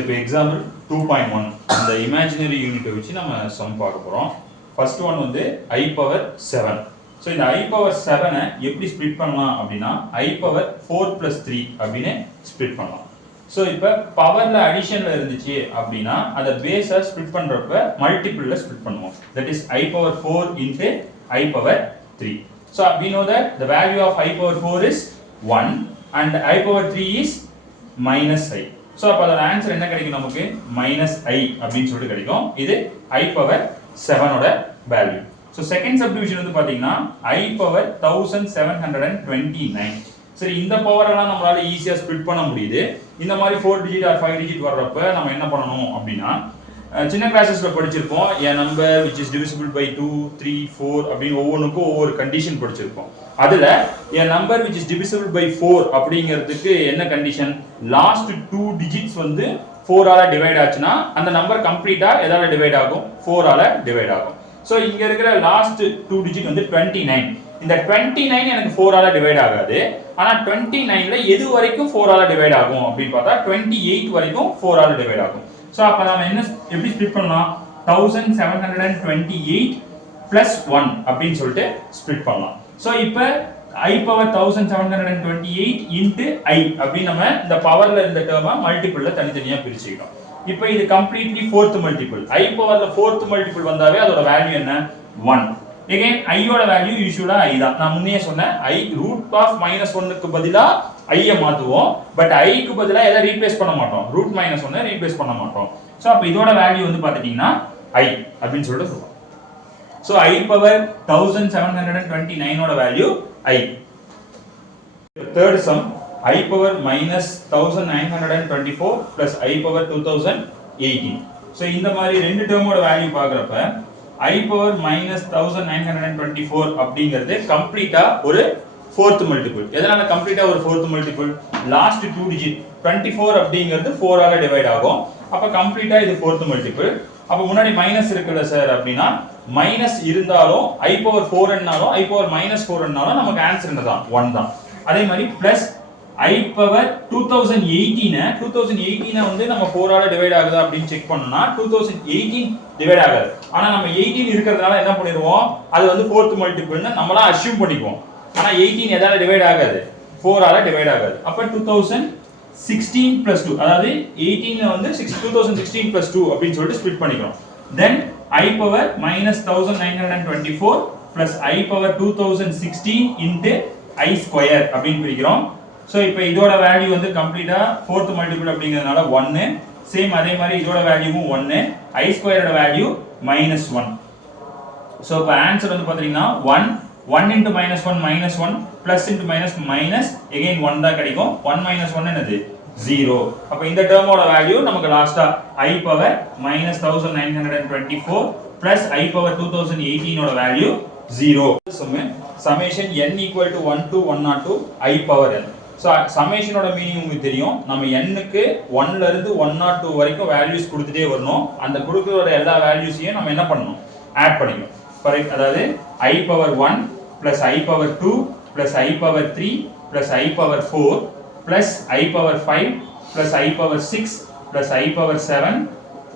இப்போ எக்ஸாம்பிள் 2.1 அந்த இமேஜினரி யூனிட்டை வச்சு நம்ம சம் பார்க்க போகிறோம். ஃபர்ஸ்ட் ஒன் வந்து I பவர் 7. ஸோ இந்த I பவர் 7-ஐ எப்படி ஸ்ப்ளிட் பண்ணலாம் அப்படின்னா I பவர் 4 + 3 அப்படின்னு ஸ்ப்ளிட் பண்ணலாம். ஸோ இப்போ பவரில் அடிஷனில் இருந்துச்சு அப்படின்னா அதை பேஸை ஸ்ப்ளிட் பண்ணுறப்ப மல்டிபிளில் ஸ்ப்ளிட் பண்ணுவோம். That is I power 4 into I power 3. So we know that the value of I power 4 is 1 and I power 3 is minus I. So அப்ப அதோட ஆன்சர் என்ன கிடைக்கும் நமக்கு minus I அப்படின்னு சொல்லிட்டு கிடைக்கும். இது I power 7 ஓட வேல்யூ. So செகண்ட் சப்டிவிஷன் வந்து பாத்தீங்கன்னா I power 1729. சரி, இந்த பவர் எல்லாம் நம்மளால ஈஸியா ஸ்ப்ளிட் பண்ண முடியுது. இந்த மாதிரி 4 டிஜிட் ஆர் 5 டிஜிட் வர்றப்ப நம்ம என்ன பண்ணணும் அப்படின்னா சின்ன கிளாஸஸ்ல படிச்சிருப்போம் a number which is divisible by 2 3 4 அப்படின்னு ஒவ்வொன்றுக்கும் ஒவ்வொரு கண்டிஷன் படிச்சிருப்போம். அதுல a number which is divisible by 4 அப்படிங்கிறதுக்கு என்ன கண்டிஷன், லாஸ்ட் 2 டிஜிட்ஸ் வந்து 4 ஆல டிவைட் ஆச்சுன்னா அந்த நம்பர் கம்ப்ளீட்டா எதால டிவைட் ஆகும், 4 ஆல டிவைட் ஆகும். சோ இங்க இருக்கிற லாஸ்ட் 2 டிஜிட் வந்து 29. இந்த 29 எனக்கு 4 ஆல டிவைட் ஆகாது. ஆனா 29ல எது வரைக்கும் 4 ஆல டிவைட் ஆகும் அப்படின்னு பார்த்தா 28 வரைக்கும் 4 ஆல டிவைட் ஆகும். சோ அப்ப நாம என்ன எப்படி ஸ்ப்ளிட் பண்ணலாம், 1728 plus 1 அப்படின்னு சொல்லிட்டு ஸ்ப்ளிட் பண்ணலாம். சோ இப்போ I பவர் 1728 into I அப்படி நம்ம இந்த பவர்ல இருந்த டேர்மை மல்டிபிள்ல தனித்தனியா பிரிச்சுக்கிட்டோம். இப்போ இது கம்ப்ளீட்லி ஃபோர்த் மல்டிபிள். I பவர்ல ஃபோர்த் மல்டிபிள் வந்தாவே அதோட வேல்யூ என்ன, 1. again I யோட வேல்யூ யூசுவலா I தான். நான் முன்னே சொன்னேன் I ரூட் ஆஃப் -1க்கு பதிலா I ய மாத்துவோம். பட் I க்கு பதிலா எதை ரீப்ளேஸ் பண்ண மாட்டோம், ரூட் -1 ரீப்ளேஸ் பண்ண மாட்டோம். சோ அப்ப இதோட வேல்யூ வந்து பாத்தீங்கன்னா I அப்படினு சொல்லிட்டு சொல்றோம். சோ I பவர் 1729 ஓட value I. Third sum I power -1924 plus I power 2018. So இந்த மாதிரி ரெண்டு டேர்மோட வேல்யூ பார்க்கறப்ப I பவர் -1924 அப்படிங்கிறது கம்ப்ளீட்டா ஒரு fourth மல்டிபிள். எதனால கம்ப்ளீட்டா ஒரு fourth மல்டிபிள், லாஸ்ட் 2 டிஜிட் 24 அப்படிங்கிறது 4 ஆல டிவைட் ஆகும். அப்ப கம்ப்ளீட்டா இது fourth மல்டிபிள். அப்ப முன்னாடி மைனஸ் இருக்குல்ல சார் அப்படினா மைனஸ் இருந்தாலும் I பவர் 4 ன்னாலும் I பவர் -4 ன்னாலும் நமக்கு ஆன்சர் என்னதான், 1 தான். அதே மாதிரி பிளஸ் I பவர் 2018 வந்து நம்ம 4 ஆல டிவைட் ஆகுதா அப்படின்னு செக் பண்ணனும்னா 2018 டிவைட் ஆகாது. ஆனா நம்ம 18 இருக்கிறதுனால என்ன பண்ணிடுவோம், அது வந்து fourth மல்டிபிள்னு நம்மளா அஸ்யூம் பண்ணிக்குவோம். ஆனா 18 எதால டிவைட் ஆகாது, 4 ஆல டிவைட் ஆகாது. அப்ப 2016 plus 2, அதாவது 18 வந்து 2016 plus 2 அப்படினு சொல்லிட்டு ஸ்ப்ளிட் பண்ணிக்கிறோம். then I power -1924 plus I power 2016 into I square அப்படினு பிரிக்கிறோம். சோ இப்போ இதோட வேல்யூ வந்து கம்ப்ளீட்டா fourth மல்டிபிள் அப்படிங்கிறதுனால 1. சேம் அதே மாதிரி இதோட வேல்யூவும் 1. I ஸ்கொயரோட வேல்யூ -1. சோ இப்போ ஆன்சர் வந்து பாத்தீங்கன்னா 1 into -1 -1 plus into minus again 1 தான் கிடைக்கும். 1 - 1 என்னது, 0. அப்ப இந்த டேர்மோட வேல்யூ நமக்கு லாஸ்டா I power -1924 plus I power 2018 ஓட value 0. summation n equal to 1 to 102 I power n. So சம்மேஷனோட மீனிங் உங்களுக்கு தெரியும். நம்ம n க்கு 1 ல இருந்து 102 வரைக்கும் வேல்யூஸ் கொடுத்துட்டே வரணும். அந்த கொடுக்கிற எல்லா வேல்யூஸையும் நம்ம என்ன பண்ணணும், ஆட் பண்ணிக்கணும். அதாவது I power 1 plus I power 2 plus I power 3 plus I power 4 plus I power 5 plus I power 6 plus I power 7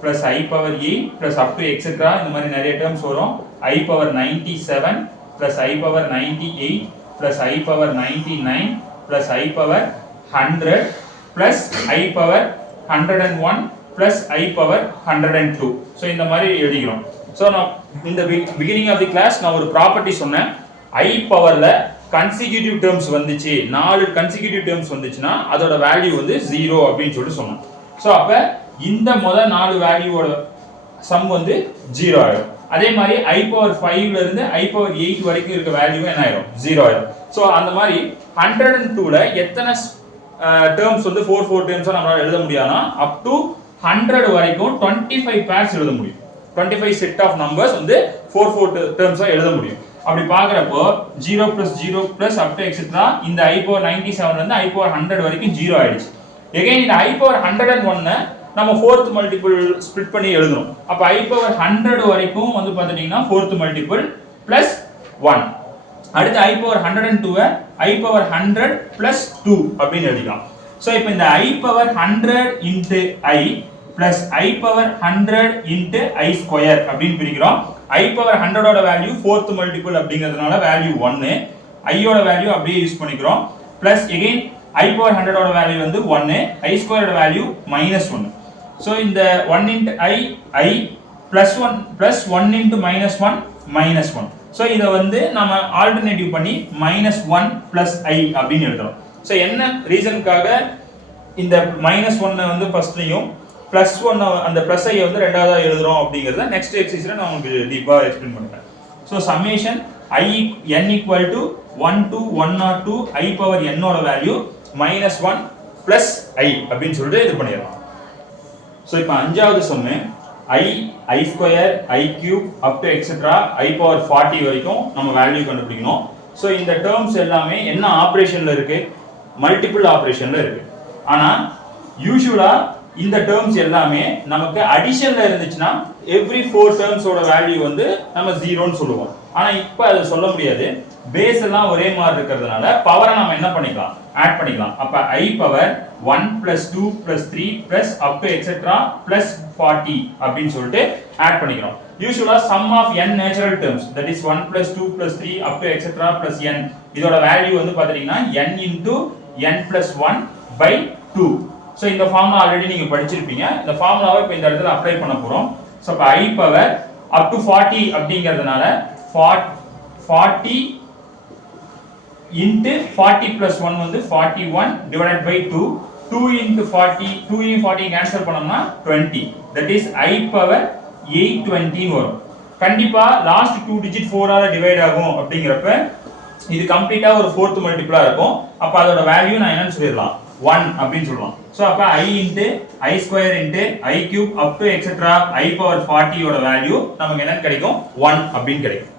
plus I power 8 plus up to etc. இந்த மாதிரி நிறைய டேர்ம்ஸ் வரும். I power 97 plus I power 98 plus I power 99 plus I power 100 plus I power 101 plus I power 102. So இந்த மாதிரி எழுதிக்கிறோம். So நான் இந்த beginning of the class நான் ஒரு ப்ராப்பர்ட்டி சொன்னேன். I பவர்ல கன்சிக்யூட்டிவ் டேர்ம்ஸ் வந்துச்சு, 4 கன்சிக்யூட்டிவ் டேர்ம்ஸ் வந்துச்சுனா அதோட வேல்யூ வந்து 0 அப்படினு சொல்லிட்டு சொன்னோம். சோ அப்ப இந்த முதல் 4 வேல்யூவோட சம் வந்து 0 ஆயிடும். அதே மாதிரி I பவர் 5 ல இருந்து I பவர் 8 வரைக்கும் இருக்க வேல்யூ என்ன ஆயிடும், 0 ஆயிடும். சோ அந்த மாதிரி 102 ல எத்தனை டேர்ம்ஸ் வந்து 4 டேர்ம்ஸா நம்மளால எழுத முடியாதுனா up to 100 வரைக்கும் 25 pairs எழுத முடியும். 25 செட் ஆஃப் நம்பர்ஸ் வந்து 4 டேர்ம்ஸா எழுத முடியும். அப்படி பார்க்கறப்போ 0 plus 0 plus up to etc. இந்த I பவர் 97 ல இருந்து I பவர் 100 வரைக்கும் 0 ஆயிடுச்சு. again இந்த I பவர் 101 நம்ம fourth மல்டிபிள் ஸ்ப்ளிட் பண்ணி எழுதணும். அப்ப I பவர் 100 வரைக்கும் வந்து பாத்தீங்கன்னா fourth மல்டிபிள் plus 1. அடுத்து I power 102 I power 100 plus 2 அப்படினு எழுதிக்கலாம். ஸோ இப்போ இந்த I power 100 into I plus I power 100 into I square அப்படின்னு பிரிக்கிறோம். I பவர் 100ஓட வேல்யூ ஃபோர்த் மல்டிபிள் அப்படிங்கிறதுனால வேல்யூ 1, ஐயோட வேல்யூ அப்படியே யூஸ் பண்ணிக்கிறோம். பிளஸ் எகெயின் I பவர் 100ஓட வேல்யூ வந்து 1, I ஸ்கொயரோட வேல்யூ -1. ஸோ இந்த 1 into I plus 1 into -1 so இதை வந்து நம்ம ஆல்டர்னேட்டிவ் பண்ணி -1 பிளஸ் I அப்படின்னு எழுதுறோம். ஸோ என்ன ரீசனுக்காக இந்த -1 வந்து ஃபர்ஸ்ட்லையும் +1 அந்த பிளஸ் ஐ வந்து ரெண்டாவதா எழுதுறோம் அப்படிங்கறத நெக்ஸ்ட் எக்ஸர்சைஸ்ல நான் உங்களுக்கு டீப்பா எக்ஸ்பிளைன் பண்றேன். So summation n equal to 1 to 102 I power n ஓட வேல்யூ -1 பிளஸ் I அப்படின்னு சொல்லிட்டு இது பண்ணிடலாம். ஸோ இப்போ அஞ்சாவது சொன்னு I square I cube up to etcetera I power 40 வரைக்கும் நம்ம வேல்யூ கண்டுபிடிக்கணும். ஸோ இந்த டேர்ம்ஸ் எல்லாமே என்ன ஆப்ரேஷன்ல இருக்கு? மல்டிபிள் ஆப்ரேஷன்ல இருக்கு. ஆனா யூசுவலா இந்த டேர்ம்ஸ் எல்லாமே நமக்கு அடிஷன்ல இருந்துச்சுன்னா எவ்ரி 4 டேர்ம்ஸோட வேல்யூ வந்து நம்ம 0ன்னு சொல்லுவோம். ஆனா இப்போ அதை சொல்ல முடியாது. பேஸ் எல்லாம் ஒரே மாதிரி இருக்கிறதுனால பவரை நம்ம என்ன பண்ணிக்கலாம்? ஆட் பண்ணிக்கலாம். அப்ப I power 1 plus 2 plus 3 plus up to etc plus 40 அப்படின்னு சொல்லிட்டு ஆட் பண்ணிக்கிறோம். யூசுவலா sum of n natural terms that is 1 plus 2 plus 3 up to etc plus n இதோட வேல்யூ வந்து பாத்தீங்கன்னா n into n plus 1 by 2. So இந்த formula already நீங்க படிச்சிருப்பீங்க. இந்த ஃபார்முலாவை இப்போ இந்த இடத்துல அப்ளை பண்ண போறோம். ஸோ இப்போ I பவர் அப் டு 40 அப்படிங்கிறதுனால 40 into 40 plus 1 வந்து 41 divided by 2. 2 into 40 2 40 cancel பண்ணோம்னா 20. That is I power 820 வரும். கண்டிப்பா லாஸ்ட் 2 டிஜிட் 4 ஆல டிவைட் ஆகும் அப்படிங்கறப்ப இது கம்ப்ளீட்டா ஒரு ஃபோர்த் மல்டிபிளா இருக்கும். அப்ப அதோட வேல்யூ நான் என்னன்னு சொல்லிரலாம் 1 அப்படின்னு சொல்லலாம். சோ அப்ப I into I square into I cube up to etc I power 40 ஓட வேல்யூ நமக்கு என்ன கிடைக்கும் 1 அப்படின்னு கிடைக்கும்.